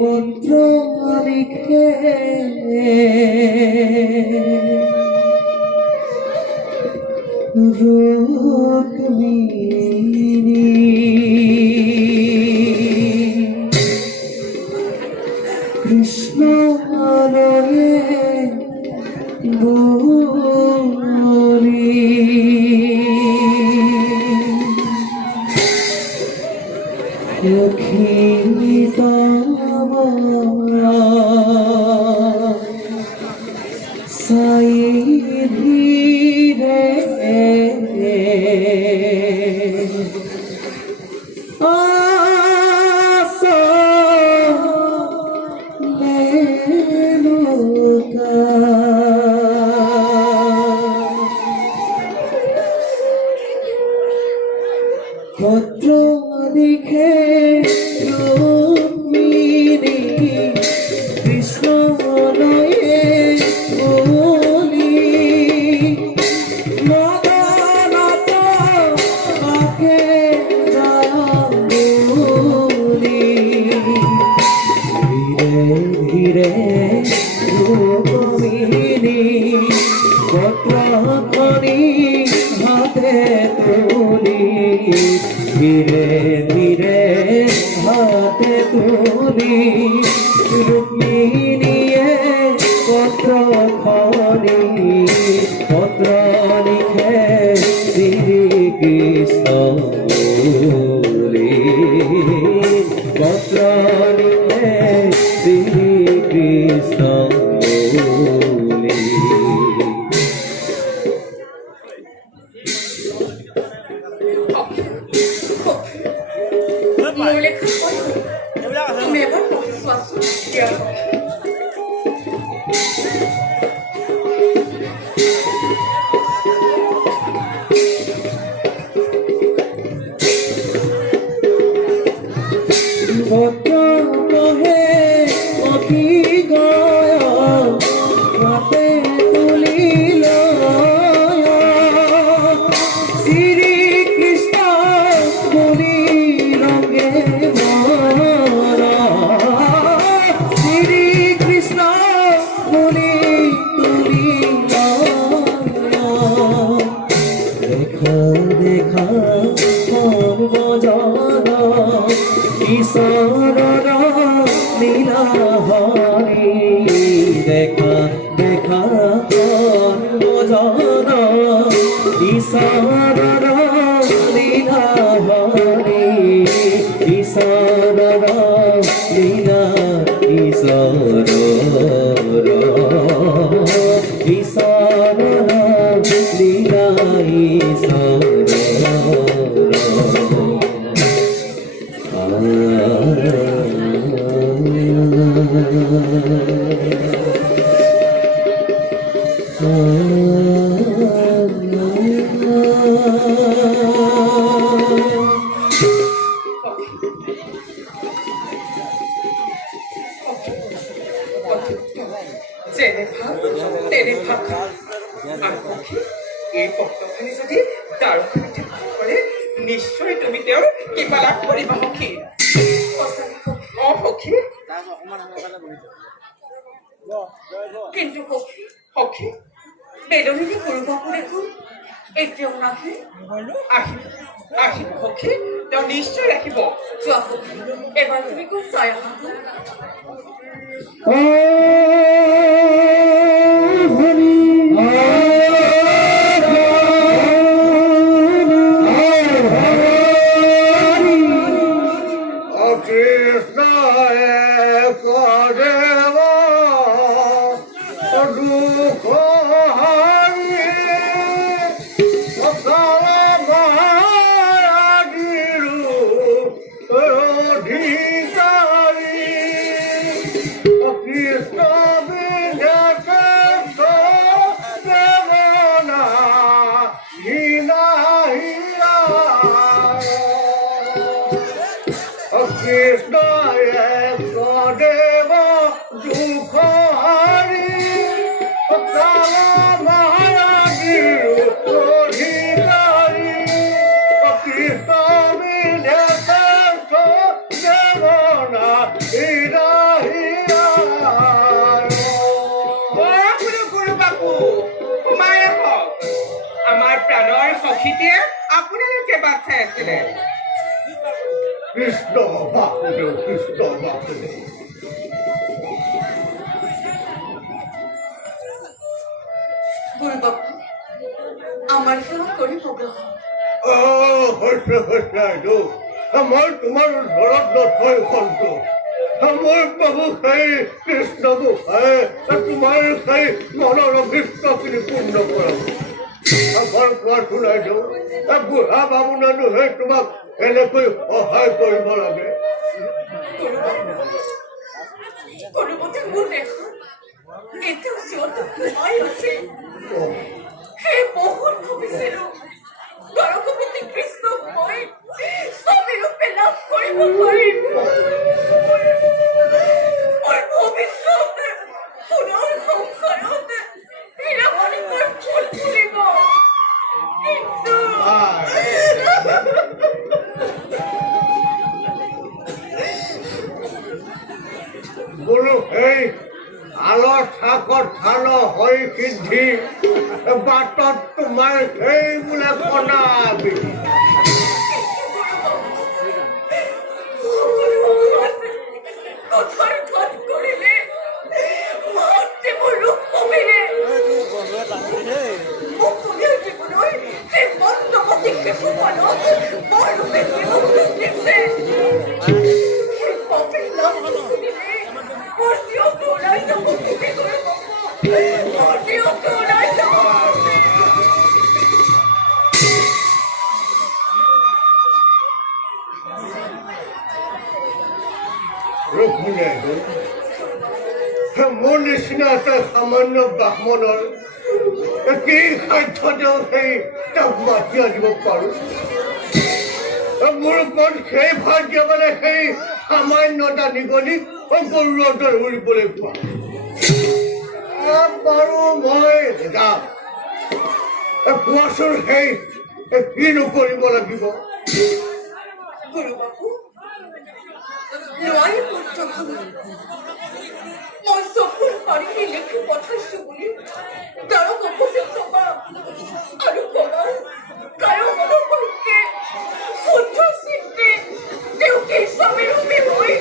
পত্র লিখে রুক্মিণী কৃষ্ণ লয়ে বলি সাই ধীরে আসা লেলুকা পত্র লিখে রুক্মিণী কৃষ্ণ লয়ে বলি মদনত কাকে বলি ধীরে ধীরে রুক্মিণী পত্র খনি হাতে তুলি ধীরে ধীরে হাতে তুলি রুক্মিণীয়ে পত্র খনি পত্র লিখে শ্রী কৃষ্ণ বলি পত্র লিখে শ্রী কৃষ্ণ বলি পত্র কহে অতি গয় হাতে তুলিল শ্রী কৃষ্ণ বলি রঙে মরা শ্রী কৃষ্ণ বলি তুলিল দেখা দেখা সর্বজন ঈশ্বরর লীলা হরি দেখা দেখা সর্বজন ঈশ্বরর লীলা হরি ঈশ্বরর লীলা ঈশ্বর ঈশ্বর লীলা ঈশ্বর নিশ্চয় তুমি তেওঁৰ কিবা লাভ কৰিবা সখী সখী কিন্তু সখী সখী বেদনীতি কৰিব দেখোন এতিয়াও নাহে আহিব আহিব সখী তেওঁ নিশ্চয় ৰাখিব চোৱা সখী এবাৰ তুমি খুব চাই আহা Ida আছিলে কৃষ্ণ বাসুদেৱ কৃষ্ণ বাসুদেৱ গুৰু বাপু আমাৰ সেৱা কৰিব গ্ৰহণ হৈছে এইটো মই তোমাৰ ওচৰত নথৈ সন্তু মোৰ প্ৰভু সেই কৃষ্ণ গোসাঁই তোমাৰ সেই মনৰ অভিষ্টখিনি পূৰ্ণ কৰাব আমাৰ কোৱা শুনাই দিওঁ বুঢ়া বামুণানুহে তোমাক এনেকৈ সহায় কৰিব লাগে কোনোমতে মোৰ দেশত এতিয়াও যিহেতু ভয় আছে সেই বহুত ভাবিছিলো গৰকপতি কৃষ্ণক মই স্বামী ৰূপে লাভ কৰিব পাৰিম মোৰ ভৱিষ্যত পুনৰ সংসাৰত হীৰামণিকৰ ফুল ফুলিব কিন্তু বোলো সেই আলৰ থাকত থাল হৈ সিদ্ধি বাটত তোমাৰ সেই বোলে কণা বিধি কথাৰ ঘট কৰিলে মহত্তে মোৰ ৰূপ কমিলে মোক দুনীয়াৰ জীৱনৰ সেই মন্দমতী শিশুপালক মোৰ ৰূপে জীৱন দিছে সেই পাপীৰ নামটো শুনিলে মোৰ জীৱটো ওলাই যাব তুমি কৰিব মোৰ জীৱটো ওলাই যাব মোৰ নিচিনা এটা সামান্য ব্ৰাহ্মণৰ কি সাধ্য তেওঁ সেই তাক মাতি আনিব পাৰোঁ মোৰ ওপৰত সেই ভাগ্য মানে সেই সামান্যতা নিগনিক গৌৰৱৰ উৰিবলৈ পোৱা বাৰু মই যাম কোৱাচোন সেই কিনো কৰিব লাগিব গুৰু বাপু নোৱাৰি পুত্ৰ মই চকুৰ পানী লিখি পঠাইছো বুলি তেওঁক উপস্থিত থকা আৰু কবা কাৰো মনোপক্ষে শুদ্ধ চিন্তে তেওঁক এই স্বামী ৰূপে মই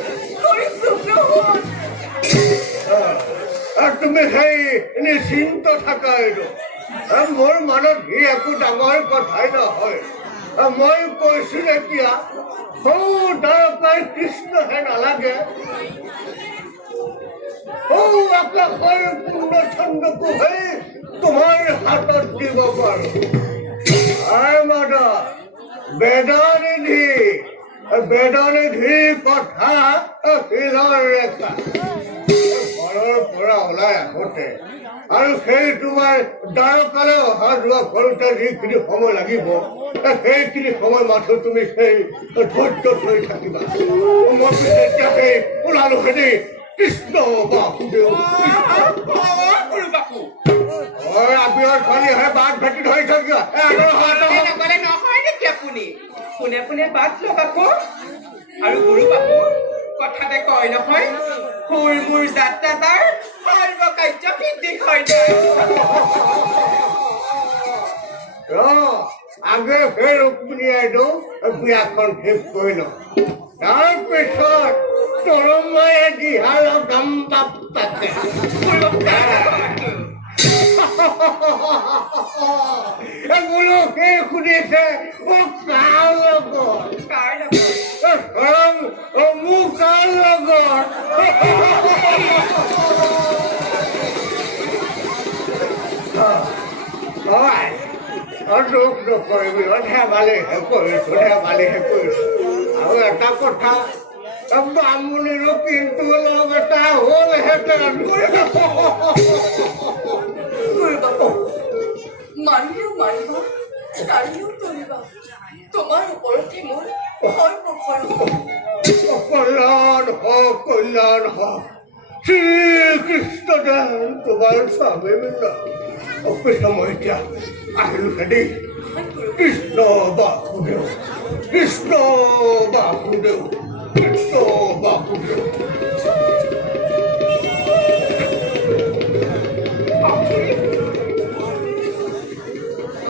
কৰিছো গ্ৰহণ তুমি সেই নিশ্চিন্ত থাকা এইটো মোৰ মনত সি একো ডাঙৰ কথাই নহয় মই কৈছো এতিয়া তাৰ পৰাই কৃষ্ণহে নালাগে আকাশৰ পূৰ্ণ চন্দ্ৰকোহে তোমাৰ হাতত দিব পাৰো মাতা বেদনিধিৰ কথা শিলৰ ৰেখা ঘৰৰ পৰা ওলাই আহোঁতে আৰু সেই তোমাৰ দ্বাৰকালে অহা যোৱা কৰোঁতে যিখিনি সময় লাগিব সেইখিনি সময় মাথো তুমি সেই ধৈৰ্য ধৰি থাকিবা মই তেতিয়া সেই ওলালো হেৰি কৃষ্ণ বাসুদেৱ আবিৰৰ ছোৱালীহে বাট ভেটি ধৰি থাকিবা নহয় নেকি আপুনি পোনে পোনে বাট লগাব আৰু গুৰু বাপু কথাতে কয় নহয় সুৰ মোৰ যাত্ৰা তাৰ সৰ্ব কাৰ্য সিদ্ধি হয় আগে সেই ৰুক্মিণী আইদেউ বিয়াখন শেষ কৰি লওঁ তাৰপিছত তৰমায়ে দিহাৰ গাম বাপ পাতে বোলো সেই শুনিছে মোক কাৰ লগত মোৰ কাৰ লগত দুখ নকৰিবি ধেমালিহে কৰিছো আৰু এটা কথা বামুণিৰো কিন্তু লগ এটা হ'লহেঁতেন মানিও মানিবা তাৰিও তৰিবা তোমাৰ ওপৰতে মোৰ কল্যাণ হওক শ্ৰীকৃষ্ণদেৱ তোমাৰ স্বামী মিলা অফিচ মই এতিয়া আহিলো দেই কৃষ্ণ বাসুদেৱ কৃষ্ণ বাসুদেৱ কৃষ্ণ বাসুদেৱ